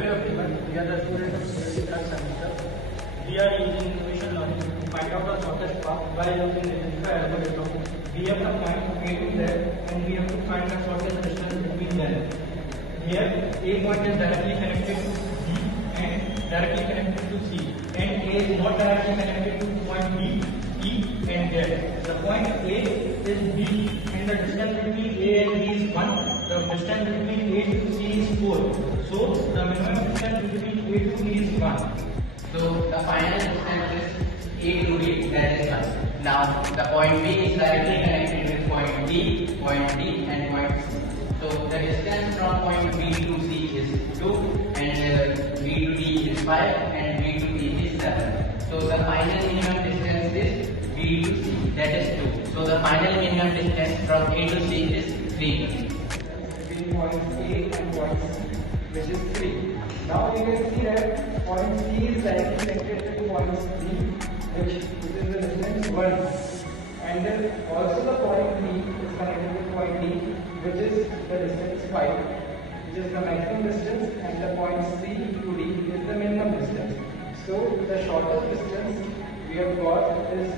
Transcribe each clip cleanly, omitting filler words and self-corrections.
Hello everyone, we are the students of security third semester. We are using machine learning to find out the shortest path by using identify algorithm. We have the point A to Z and we have to find the shortest distance between them. Here, A point is directly connected to B and directly connected to C, and A is not directly connected to point B, E and Z. The point A is B and the distance between A and B is 1. The distance between A to C is 4. So the minimum distance between A to B is 1. So the final distance is A to D, that is 1. Now the point B is directly connected with point B, point D and point C. So the distance from point B to C is 2 and B to D is 5 and B to D is 7. So the final minimum distance is B to C, that is 2. So the final minimum distance from A to C is 3. Between point A and point C, which is 3. Now you can see that point C is directly connected to point D, which is the distance 1. And then also the point B is connected to point D, which is the distance 5, which is the maximum distance, and the point C to D is the minimum distance. So the shortest distance we have got is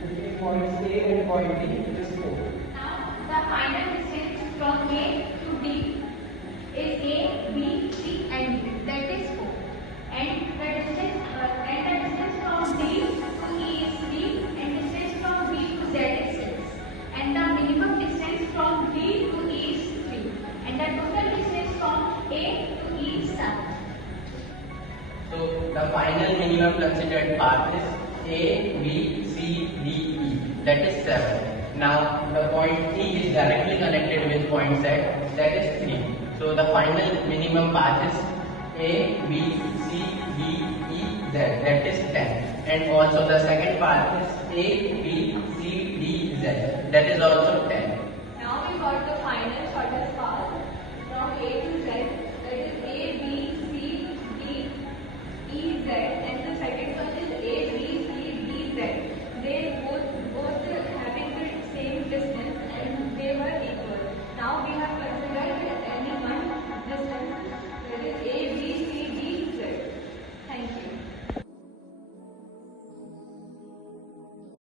between points A and point D, which is 4. Now, the final distance from A to D is A, B, C, and D. That is 4. And the distance from D to E is 3, and distance from B to Z is 6. And the minimum distance from D to E is 3. And the total distance from A to E is 7. So the final minimum considered path is A, B, C, D, E, that is 7. Now the point E is directly connected with point Z, that is 3. So the final minimum path is A, B, C, D, E, Z, that is 10. And also the second path is A, B, C, D, Z, that is also 10.